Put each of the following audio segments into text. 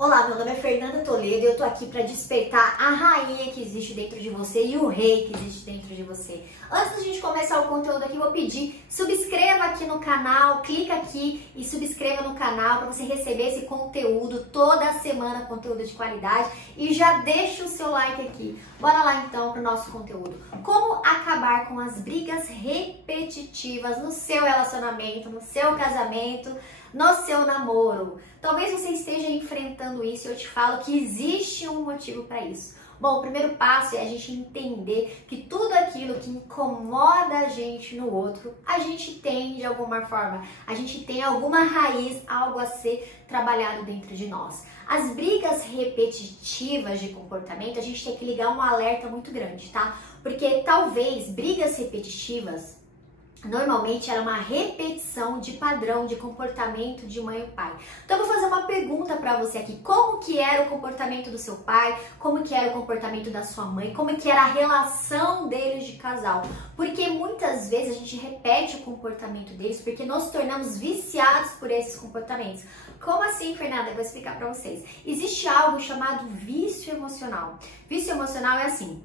Olá, meu nome é Fernanda Toledo e eu tô aqui para despertar a rainha que existe dentro de você e o rei que existe dentro de você. Antes da gente começar o conteúdo aqui, eu vou pedir, subscreva aqui no canal, clica aqui e subscreva no canal para você receber esse conteúdo toda semana, conteúdo de qualidade, e já deixa o seu like aqui. Bora lá então pro nosso conteúdo. Como acabar com as brigas repetitivas no seu relacionamento, no seu casamento, no seu namoro. Talvez você esteja enfrentando isso e eu te falo que existe um motivo para isso. Bom, o primeiro passo é a gente entender que tudo aquilo que incomoda a gente no outro, a gente tem de alguma forma, a gente tem alguma raiz, algo a ser trabalhado dentro de nós. As brigas repetitivas de comportamento, a gente tem que ligar um alerta muito grande, tá? Porque talvez brigas repetitivas, normalmente era uma repetição de padrão de comportamento de mãe ou pai. Então eu vou fazer uma pergunta para você aqui. Como que era o comportamento do seu pai? Como que era o comportamento da sua mãe? Como que era a relação deles de casal? Porque muitas vezes a gente repete o comportamento deles porque nos tornamos viciados por esses comportamentos. Como assim, Fernanda? Eu vou explicar para vocês. Existe algo chamado vício emocional. Vício emocional é assim: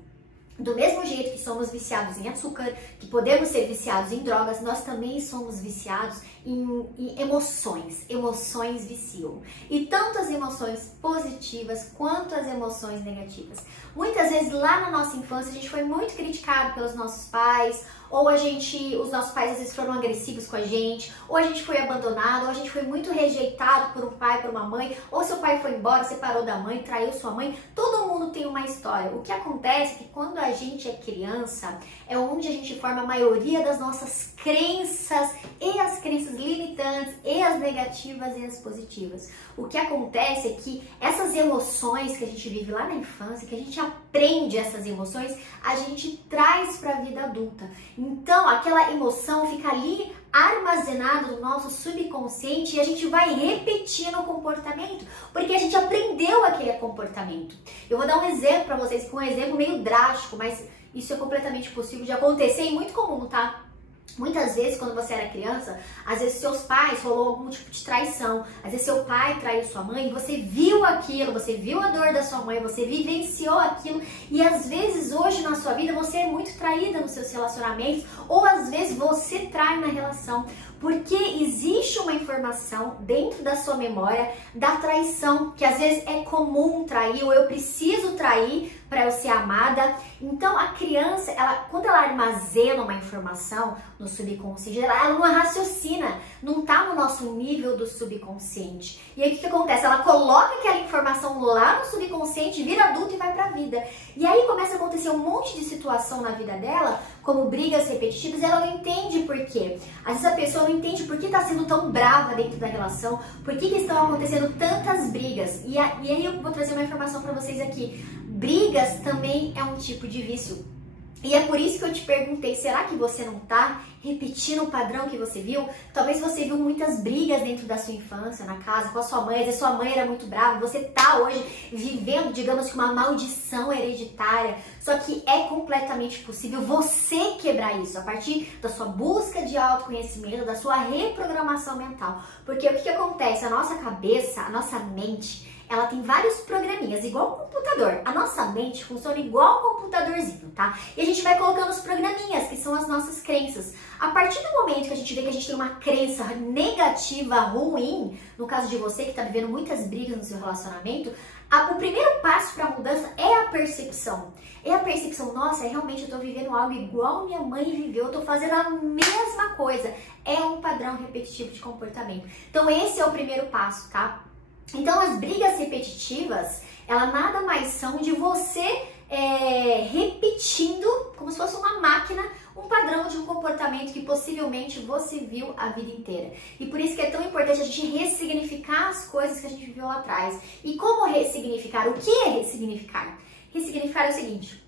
do mesmo jeito que somos viciados em açúcar, que podemos ser viciados em drogas, nós também somos viciados em emoções. Emoções viciam. E tanto as emoções positivas quanto as emoções negativas. Muitas vezes lá na nossa infância a gente foi muito criticado pelos nossos pais, ou os nossos pais às vezes foram agressivos com a gente, ou a gente foi abandonado, ou a gente foi muito rejeitado por um pai, por uma mãe, ou seu pai foi embora, separou da mãe, traiu sua mãe. Todo mundo tem uma história. O que acontece é que quando a gente é criança, é onde a gente forma a maioria das nossas crenças, e as crenças limitantes, e as negativas e as positivas. O que acontece é que essas emoções que a gente vive lá na infância, que a gente aprende essas emoções, a gente traz para a vida adulta. Então, aquela emoção fica ali armazenada no nosso subconsciente e a gente vai repetindo o comportamento, porque a gente aprendeu aquele comportamento. Eu vou dar um exemplo para vocês, um exemplo meio drástico, mas isso é completamente possível de acontecer e muito comum, tá? Muitas vezes, quando você era criança, às vezes seus pais rolou algum tipo de traição, às vezes seu pai traiu sua mãe, e você viu aquilo, você viu a dor da sua mãe, você vivenciou aquilo, e às vezes hoje na sua vida você é muito traída nos seus relacionamentos, ou às vezes você trai na relação, porque existe uma informação dentro da sua memória da traição, que às vezes é comum trair, ou eu preciso trair para eu ser amada. Então a criança, quando ela armazena uma informação no subconsciente, ela não raciocina, não está no nosso nível do subconsciente. E aí o que acontece? Ela coloca aquela informação lá no subconsciente, vira adulta e vai para a vida. E aí começa a acontecer um monte de situação na vida dela, como brigas repetitivas, e ela não entende por quê. Às vezes a pessoa não entende por que está sendo tão brava dentro da relação, por que estão acontecendo tantas brigas. E aí eu vou trazer uma informação para vocês aqui. Brigas também é um tipo de vício. E é por isso que eu te perguntei, será que você não tá repetindo o padrão que você viu? Talvez você viu muitas brigas dentro da sua infância, na casa, com a sua mãe, às vezes sua mãe era muito brava, você tá hoje vivendo, digamos que uma maldição hereditária, só que é completamente possível você quebrar isso a partir da sua busca de autoconhecimento, da sua reprogramação mental. Porque o que acontece? A nossa cabeça, a nossa mente, ela tem vários programinhas, igual um computador. A nossa mente funciona igual um computadorzinho, tá? E a gente vai colocando os programinhas, que são as nossas crenças. A partir do momento que a gente vê que a gente tem uma crença negativa, ruim, no caso de você que está vivendo muitas brigas no seu relacionamento, o primeiro passo para a mudança é a percepção. É a percepção, nossa, realmente eu estou vivendo algo igual minha mãe viveu, eu estou fazendo a mesma coisa. É um padrão repetitivo de comportamento. Então esse é o primeiro passo, tá? Então as brigas repetitivas, elas nada mais são de você repetindo, como se fosse uma máquina, um padrão de um comportamento que possivelmente você viu a vida inteira. E por isso que é tão importante a gente ressignificar as coisas que a gente viveu lá atrás. E como ressignificar? O que é ressignificar? Ressignificar é o seguinte: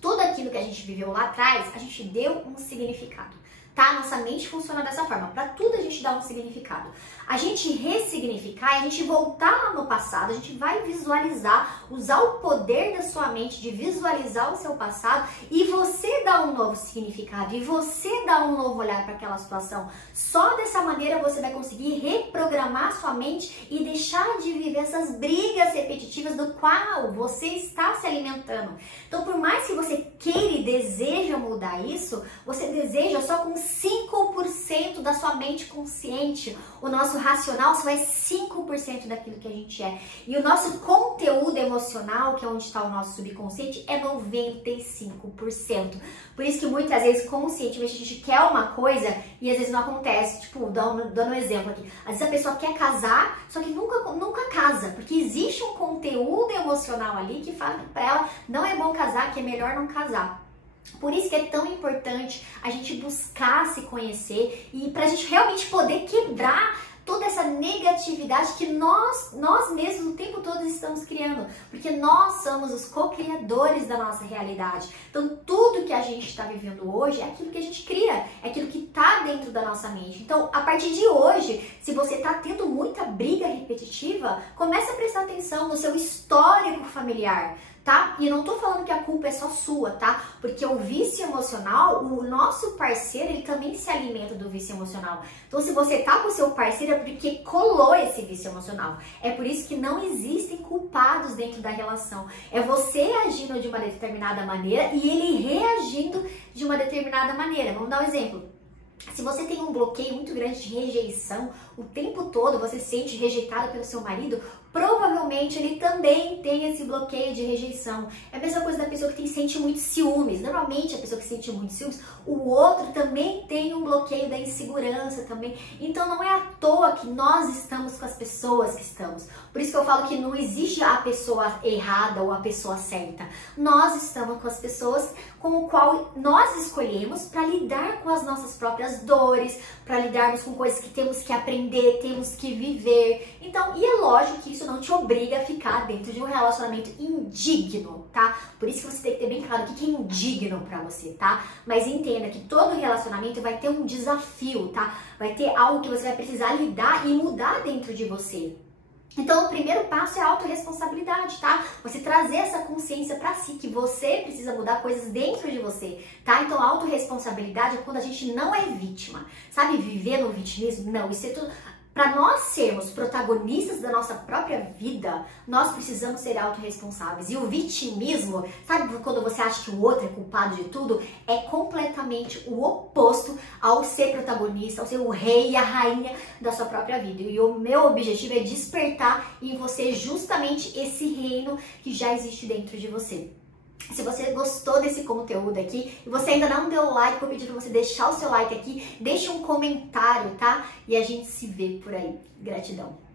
tudo aquilo que a gente viveu lá atrás, a gente deu um significado. tá? Nossa mente funciona dessa forma. Para tudo a gente dá um significado. A gente ressignificar, a gente voltar lá no passado, a gente vai visualizar, usar o poder da sua mente de visualizar o seu passado e você dar um novo significado e você dar um novo olhar para aquela situação. Só dessa maneira você vai conseguir reprogramar sua mente e deixar de viver essas brigas repetitivas do qual você está se alimentando. Então, por mais que você queira e deseja mudar isso, você deseja só com 5% da sua mente consciente. O nosso racional só é 5% daquilo que a gente é. E o nosso conteúdo emocional, que é onde está o nosso subconsciente, é 95%. Por isso que muitas vezes, conscientemente, a gente quer uma coisa e às vezes não acontece. Tipo, dando um exemplo aqui. Às vezes a pessoa quer casar, só que nunca casa. Porque existe um conteúdo emocional ali que fala que pra ela não é bom casar, que é melhor não casar. Por isso que é tão importante a gente buscar se conhecer e pra gente realmente poder quebrar toda essa negatividade que nós mesmos o tempo todo estamos criando, porque nós somos os co-criadores da nossa realidade. Então tudo que a gente está vivendo hoje é aquilo que a gente cria, é aquilo que está dentro da nossa mente. Então a partir de hoje, se você está tendo muita briga repetitiva, comece a prestar atenção no seu histórico familiar, tá? E eu não tô falando que a culpa é só sua, tá? Porque o vício emocional, o nosso parceiro, ele também se alimenta do vício emocional. Então, se você tá com o seu parceiro, é porque colou esse vício emocional. É por isso que não existem culpados dentro da relação. É você agindo de uma determinada maneira e ele reagindo de uma determinada maneira. Vamos dar um exemplo. Se você tem um bloqueio muito grande de rejeição, o tempo todo você se sente rejeitado pelo seu marido, provavelmente ele também tem esse bloqueio de rejeição. É a mesma coisa da pessoa que sente muito ciúmes. Normalmente a pessoa que sente muito ciúmes, o outro também tem um bloqueio da insegurança também. Então não é à toa que nós estamos com as pessoas que estamos. Por isso que eu falo que não existe a pessoa errada ou a pessoa certa. Nós estamos com as pessoas com o qual nós escolhemos para lidar com as nossas próprias dores, para lidarmos com coisas que temos que aprender, temos que viver. Então, e é lógico que isso não te obriga a ficar dentro de um relacionamento indigno, tá? Por isso que você tem que ter bem claro o que é indigno pra você, tá? Mas entenda que todo relacionamento vai ter um desafio, tá? Vai ter algo que você vai precisar lidar e mudar dentro de você. Então, o primeiro passo é a autorresponsabilidade, tá? Você trazer essa consciência pra si, que você precisa mudar coisas dentro de você, tá? Então, a autorresponsabilidade é quando a gente não é vítima. Sabe, viver no vitimismo? Não, isso é tudo... Para nós sermos protagonistas da nossa própria vida, nós precisamos ser autorresponsáveis. E o vitimismo, sabe quando você acha que o outro é culpado de tudo? É completamente o oposto ao ser protagonista, ao ser o rei e a rainha da sua própria vida. E o meu objetivo é despertar em você justamente esse reino que já existe dentro de você. Se você gostou desse conteúdo aqui e você ainda não deu like, vou pedir para você deixar o seu like aqui, deixa um comentário, tá? E a gente se vê por aí. Gratidão!